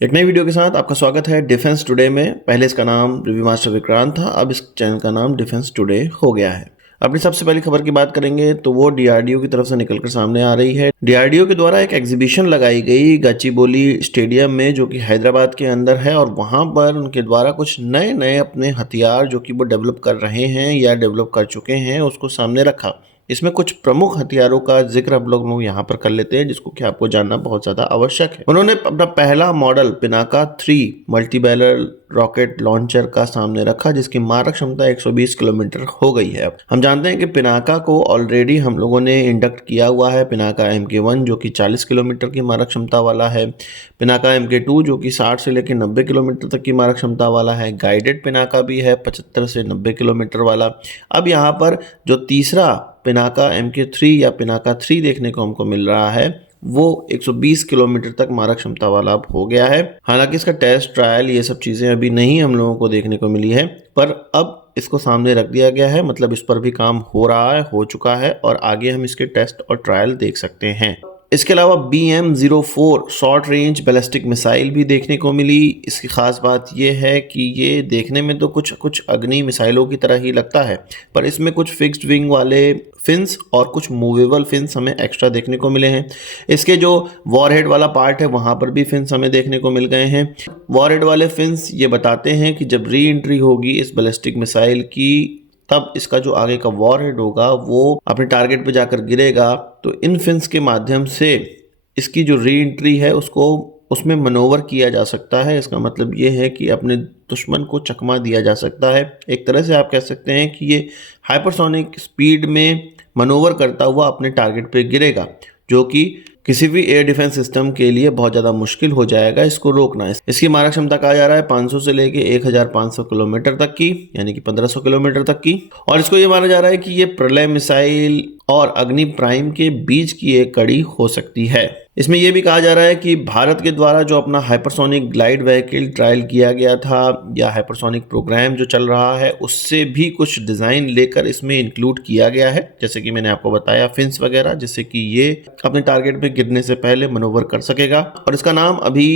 एक नई वीडियो के साथ आपका स्वागत है डिफेंस टुडे में। पहले इसका नाम रिव्यू मास्टर विक्रांत था, अब इस चैनल का नाम डिफेंस टुडे हो गया है। अपनी सबसे पहली खबर की बात करेंगे तो वो डीआरडीओ की तरफ से निकलकर सामने आ रही है। डीआरडीओ के द्वारा एक एग्जीबिशन लगाई गई गच्चीबोली स्टेडियम में, जो कि हैदराबाद के अंदर है, और वहां पर उनके द्वारा कुछ नए नए अपने हथियार जो कि वो डेवलप कर रहे हैं या डेवलप कर चुके हैं उसको सामने रखा। इसमें कुछ प्रमुख हथियारों का जिक्र अब लोग यहाँ पर कर लेते हैं, जिसको कि आपको जानना बहुत ज्यादा आवश्यक है। उन्होंने अपना पहला model Pinaka 3 multi barrel rocket launcher का सामने रखा, जिसकी मारक क्षमता 120 किलोमीटर हो गई है। हम जानते हैं कि पिनाका को ऑलरेडी हम लोगों ने इंडक्ट किया हुआ है। पिनाका MK1 जो कि 40 किलोमीटर की मारक क्षमता वाला है, पिनाका MK2 जो कि 60 से लेकर 90 किलोमीटर तक की मारक क्षमता वाला है, गाइडेड पिनाका भी है 75 से 90 किलोमीटर वाला। अब यहाँ पर जो तीसरा पिनाका MK3 या पिनाका 3 देखने को हमको मिल रहा है, वो 120 किलोमीटर तक मारक क्षमता वाला अब हो गया है। हालांकि इसका टेस्ट ट्रायल ये सब चीज़ें अभी नहीं हम लोगों को देखने को मिली है, पर अब इसको सामने रख दिया गया है। मतलब इस पर भी काम हो रहा है, हो चुका है, और आगे हम इसके टेस्ट और ट्रायल देख सकते हैं। इसके अलावा BM-04 short range ballistic missile भी देखने को मिली। इसकी ख़ास बात यह है कि ये देखने में तो कुछ अग्नि मिसाइलों की तरह ही लगता है, पर इसमें कुछ फिक्स्ड विंग वाले फिन्स और कुछ मूवेबल फिन्स हमें एक्स्ट्रा देखने को मिले हैं। इसके जो वॉरहेड वाला पार्ट है वहाँ पर भी फिन्स हमें देखने को मिल गए हैं। वॉरहेड वाले फिन्स ये बताते हैं कि जब री एंट्री होगी इस बैलिस्टिक मिसाइल की, तब इसका जो आगे का वॉरहेड होगा वो अपने टारगेट पे जाकर गिरेगा, तो इन फिन्स के माध्यम से इसकी जो री एंट्री है उसको उसमें मनोवर किया जा सकता है। इसका मतलब ये है कि अपने दुश्मन को चकमा दिया जा सकता है। एक तरह से आप कह सकते हैं कि ये हाइपरसोनिक स्पीड में मनोवर करता हुआ अपने टारगेट पे गिरेगा, जो कि किसी भी एयर डिफेंस सिस्टम के लिए बहुत ज़्यादा मुश्किल हो जाएगा इसको रोकना। इसकी मारक क्षमता कहा जा रहा है 500 से लेके 1500 किलोमीटर तक की, यानी कि 1500 किलोमीटर तक की। और इसको ये माना जा रहा है कि ये प्रलय मिसाइल और अग्नि प्राइम के बीच की एक कड़ी हो सकती है। इसमें यह भी कहा जा रहा है कि भारत के द्वारा जो अपना हाइपरसोनिक ग्लाइड व्हीकल ट्रायल किया गया था या हाइपरसोनिक प्रोग्राम जो चल रहा है, उससे भी कुछ डिज़ाइन लेकर इसमें इंक्लूड किया गया है, जैसे कि मैंने आपको बताया फिन्स वगैरह, जिससे कि ये अपने टारगेट पे गिरने से पहले मनोवर कर सकेगा। और इसका नाम अभी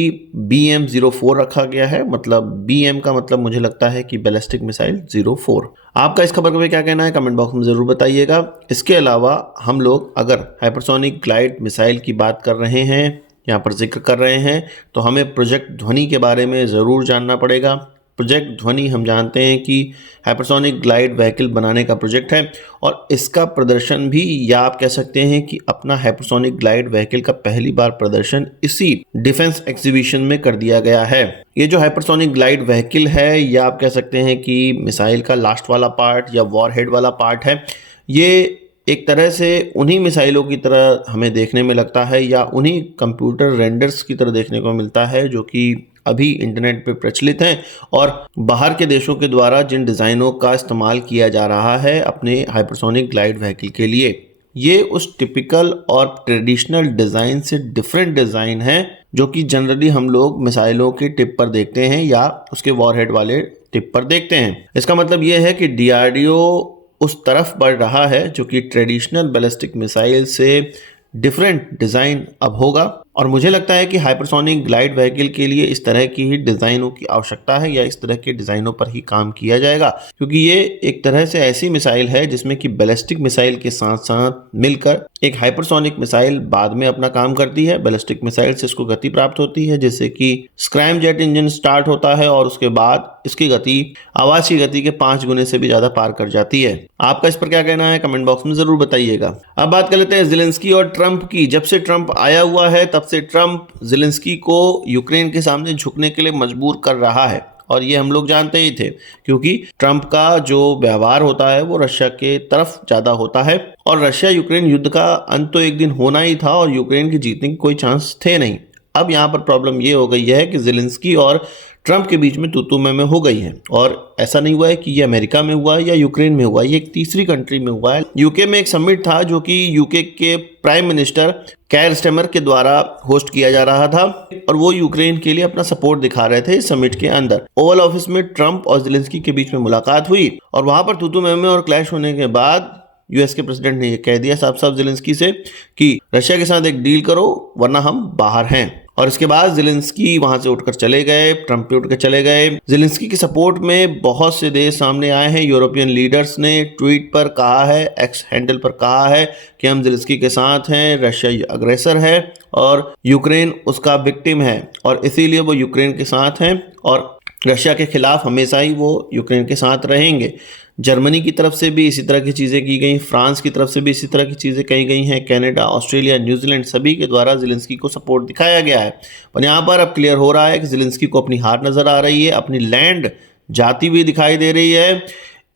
BM-04 रखा गया है। मतलब BM का मतलब मुझे लगता है कि बैलिस्टिक मिसाइल 04। आपका इस खबर पे क्या कहना है कमेंट बॉक्स में ज़रूर बताइएगा। इसके अलावा हम लोग अगर हाइपरसोनिक ग्लाइड मिसाइल की बात कर रहे हैं, यहाँ पर जिक्र कर रहे हैं, तो हमें प्रोजेक्ट ध्वनि के बारे में ज़रूर जानना पड़ेगा। प्रोजेक्ट ध्वनि हम जानते हैं कि हाइपरसोनिक ग्लाइड व्हीकल बनाने का प्रोजेक्ट है, और इसका प्रदर्शन भी, या आप कह सकते हैं कि अपना हाइपरसोनिक ग्लाइड व्हीकल का पहली बार प्रदर्शन इसी डिफेंस एग्जीबिशन में कर दिया गया है। ये जो हाइपरसोनिक ग्लाइड व्हीकल है, या आप कह सकते हैं कि मिसाइल का लास्ट वाला पार्ट या वॉरहेड वाला पार्ट है, ये एक तरह से उन्हीं मिसाइलों की तरह हमें देखने में लगता है, या उन्हीं कंप्यूटर रेंडर्स की तरह देखने को मिलता है जो कि अभी इंटरनेट पे प्रचलित हैं, और बाहर के देशों के द्वारा जिन डिज़ाइनों का इस्तेमाल किया जा रहा है अपने हाइपरसोनिक ग्लाइड व्हीकल के लिए, ये उस टिपिकल और ट्रेडिशनल डिज़ाइन से डिफरेंट डिज़ाइन है जो कि जनरली हम लोग मिसाइलों के टिप पर देखते हैं या उसके वॉरहेड वाले टिप पर देखते हैं। इसका मतलब ये है कि DRDO उस तरफ बढ़ रहा है जो कि ट्रेडिशनल बैलिस्टिक मिसाइल से डिफरेंट डिज़ाइन अब होगा, और मुझे लगता है कि हाइपरसोनिक ग्लाइड व्हीकल के लिए इस तरह की ही डिज़ाइनों की आवश्यकता है, या इस तरह के डिज़ाइनों पर ही काम किया जाएगा, क्योंकि ये एक तरह से ऐसी मिसाइल है जिसमें कि बैलिस्टिक मिसाइल के साथ साथ मिलकर एक हाइपरसोनिक मिसाइल बाद में अपना काम करती है। बैलिस्टिक मिसाइल से इसको गति प्राप्त होती है, जिससे कि स्क्रैम जेट इंजन स्टार्ट होता है, और उसके बाद इसकी गति आवाज़ की गति के 5 गुने से भी ज़्यादा पार कर जाती है। आपका इस पर क्या कहना है कमेंट बॉक्स में ज़रूर बताइएगा। अब बात कर लेते हैं ज़ेलेंस्की और ट्रंप की। जब से ट्रंप आया हुआ है तब से ट्रंप ज़ेलेंस्की को यूक्रेन के सामने झुकने के लिए मजबूर कर रहा है, और ये हम लोग जानते ही थे, क्योंकि ट्रंप का जो व्यवहार होता है वो रशिया के तरफ ज़्यादा होता है, और रशिया यूक्रेन युद्ध का अंत तो एक दिन होना ही था, और यूक्रेन के जीतने के कोई चांस थे नहीं। अब यहाँ पर प्रॉब्लम ये हो गई है कि ज़ेलेंस्की और ट्रंप के बीच में तू मैं हो गई है, और ऐसा नहीं हुआ है कि ये अमेरिका में हुआ है या यूक्रेन में हुआ है, ये एक तीसरी कंट्री में हुआ है। यूके में एक समिट था जो कि यूके के प्राइम मिनिस्टर केयर स्टेमर के द्वारा होस्ट किया जा रहा था, और वो यूक्रेन के लिए अपना सपोर्ट दिखा रहे थे इस समिट के अंदर। ओवल ऑफिस में ट्रंप और ज़ेलेंस्की के बीच में मुलाकात हुई, और वहां पर तू मैं और क्लैश होने के बाद यूएस के प्रेसिडेंट ने ये कह दिया साफ साफ ज़ेलेंस्की से कि रशिया के साथ एक डील करो वरना हम बाहर हैं। और इसके बाद ज़ेलेंस्की वहां से उठकर चले गए, ट्रंप पे उठकर चले गए। ज़ेलेंस्की की सपोर्ट में बहुत से देश सामने आए हैं। यूरोपियन लीडर्स ने ट्वीट पर कहा है, एक्स हैंडल पर कहा है कि हम ज़ेलेंस्की के साथ हैं, रशिया अग्रेसर है और यूक्रेन उसका विक्टिम है और इसीलिए वो यूक्रेन के साथ हैं और रशिया के खिलाफ हमेशा ही वो यूक्रेन के साथ रहेंगे। जर्मनी की तरफ से भी इसी तरह की चीज़ें की गई, फ्रांस की तरफ से भी इसी तरह की चीज़ें कही गई हैं, कनाडा, ऑस्ट्रेलिया, न्यूजीलैंड सभी के द्वारा ज़ेलेंस्की को सपोर्ट दिखाया गया है। और यहाँ पर अब क्लियर हो रहा है कि ज़ेलेंस्की को अपनी हार नज़र आ रही है, अपनी लैंड जाती हुई दिखाई दे रही है।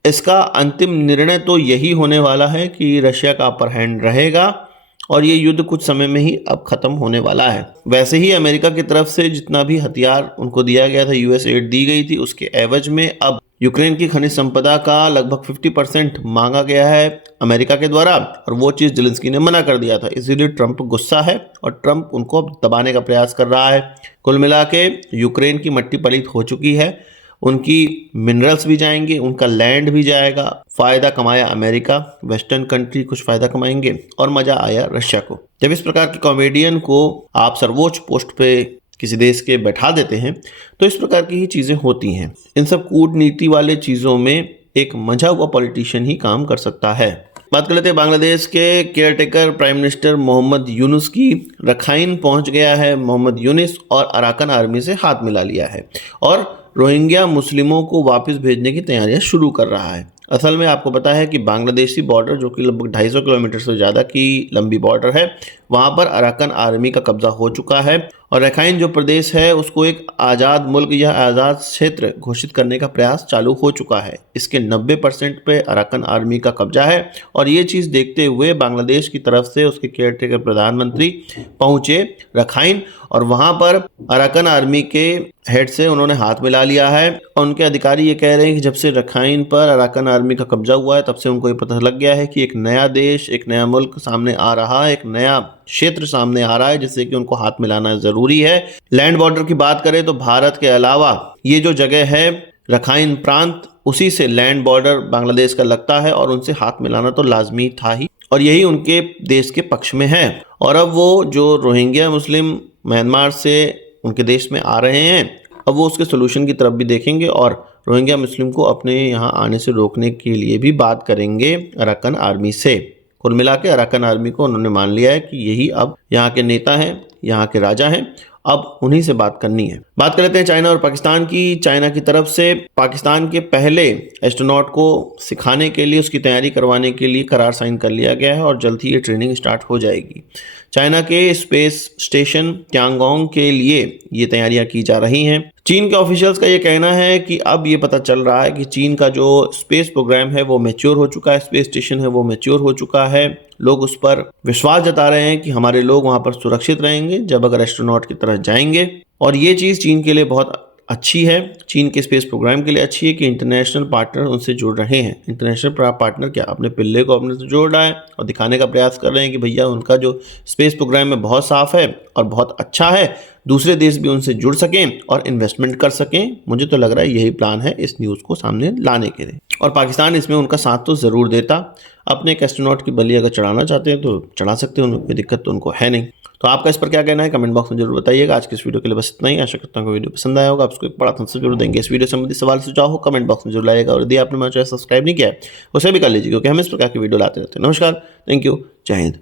इसका अंतिम निर्णय तो यही होने वाला है कि रशिया का अपर हैंड रहेगा और ये युद्ध कुछ समय में ही अब खत्म होने वाला है। वैसे ही अमेरिका की तरफ से जितना भी हथियार उनको दिया गया था, यूएस एड दी गई थी, उसके एवज में अब यूक्रेन की खनिज संपदा का लगभग 50% मांगा गया है अमेरिका के द्वारा और वो चीज़ ज़ेलेंस्की ने मना कर दिया था। इसीलिए ट्रंप गुस्सा है और ट्रंप उनको अब दबाने का प्रयास कर रहा है। कुल मिला के यूक्रेन की मट्टी पलीत हो चुकी है, उनकी मिनरल्स भी जाएंगे, उनका लैंड भी जाएगा। फ़ायदा कमाया अमेरिका, वेस्टर्न कंट्री कुछ फ़ायदा कमाएंगे और मज़ा आया रशिया को। जब इस प्रकार के कॉमेडियन को आप सर्वोच्च पोस्ट पे किसी देश के बैठा देते हैं तो इस प्रकार की ही चीज़ें होती हैं। इन सब कूटनीति वाले चीज़ों में एक मंझा हुआ पॉलिटिशियन ही काम कर सकता है। बात कर लेते हैं बांग्लादेश के caretaker prime minister Mohammad Yunus की। रखाइन पहुंच गया है मोहम्मद यूनुस और अराकन आर्मी से हाथ मिला लिया है और रोहिंग्या मुस्लिमों को वापस भेजने की तैयारियां शुरू कर रहा है। असल में आपको पता है कि बांग्लादेशी बॉर्डर, जो कि लगभग 250 किलोमीटर से ज़्यादा की लंबी बॉर्डर है, वहाँ पर अराकन आर्मी का कब्जा हो चुका है और रखाइन जो प्रदेश है उसको एक आज़ाद मुल्क या आज़ाद क्षेत्र घोषित करने का प्रयास चालू हो चुका है। इसके 90% पे अराकन आर्मी का कब्जा है और ये चीज़ देखते हुए बांग्लादेश की तरफ से उसके केयरटेकर प्रधानमंत्री पहुँचे रखाइन और वहाँ पर अराकन आर्मी के हेड से उन्होंने हाथ मिला लिया है। और उनके अधिकारी ये कह रहे हैं कि जब से रखाइन पर अराकन आर्मी का कब्जा हुआ है तब से उनको ये पता लग गया है कि एक नया देश, एक नया मुल्क सामने आ रहा है, एक नया क्षेत्र सामने आ रहा है जिससे कि उनको हाथ मिलाना जरूरी है। लैंड बॉर्डर की बात करें तो भारत के अलावा ये जो जगह है रखाइन प्रांत, उसी से लैंड बॉर्डर बांग्लादेश का लगता है और उनसे हाथ मिलाना तो लाजमी था ही और यही उनके देश के पक्ष में है। और अब वो जो रोहिंग्या मुस्लिम म्यांमार से उनके देश में आ रहे हैं, अब वो उसके सोल्यूशन की तरफ भी देखेंगे और रोहिंग्या मुस्लिम को अपने यहाँ आने से रोकने के लिए भी बात करेंगे अराकन आर्मी से। कुल मिला के अराकन आर्मी को उन्होंने मान लिया है कि यही अब यहाँ के नेता हैं, यहाँ के राजा हैं, अब उन्हीं से बात करनी है। बात कर लेते हैं चाइना और पाकिस्तान की। चाइना की तरफ से पाकिस्तान के पहले एस्ट्रोनॉट को सिखाने के लिए, उसकी तैयारी करवाने के लिए करार साइन कर लिया गया है और जल्द ही ये ट्रेनिंग स्टार्ट हो जाएगी। चाइना के स्पेस स्टेशन त्यांगोंग के लिए ये तैयारियां की जा रही हैं। चीन के ऑफिशियल्स का ये कहना है कि अब ये पता चल रहा है कि चीन का जो स्पेस प्रोग्राम है वो मैच्योर हो चुका है, स्पेस स्टेशन है वो मैच्योर हो चुका है। लोग उस पर विश्वास जता रहे हैं कि हमारे लोग वहां पर सुरक्षित रहेंगे जब अगर एस्ट्रोनॉट की तरह जाएंगे और ये चीज़ चीन के लिए बहुत अच्छी है, चीन के स्पेस प्रोग्राम के लिए अच्छी है कि इंटरनेशनल पार्टनर उनसे जुड़ रहे हैं। इंटरनेशनल पार्टनर क्या अपने पिल्ले को अपने से जोड़ रहा है और दिखाने का प्रयास कर रहे हैं कि भैया उनका जो स्पेस प्रोग्राम है बहुत साफ है और बहुत अच्छा है, दूसरे देश भी उनसे जुड़ सकें और इन्वेस्टमेंट कर सकें। मुझे तो लग रहा है यही प्लान है इस न्यूज़ को सामने लाने के लिए और पाकिस्तान इसमें उनका साथ तो ज़रूर देता। अपने एक एस्ट्रोनॉट की बलि अगर चढ़ाना चाहते हैं तो चढ़ा सकते हैं, उनकी कोई दिक्कत तो उनको है नहीं। तो आपका इस पर क्या कहना है कमेंट बॉक्स में जरूर बताइएगा। आज की इस वीडियो के लिए बस इतना ही। आशा करता हूँ वीडियो पसंद आया होगा, आपको एक बड़ा thumbs up जरूर देंगे। इस वीडियो संबंधी सवाल सुझाव हो कमेंट बॉक्स में जरूर लाइएगा और यदि आपने हमारा चैनल सब्सक्राइब नहीं किया है उसे भी कर लीजिए क्योंकि हम इस प्रकार की वीडियो लाते रहते हैं। नमस्कार, थैंक यू, जय हिंद।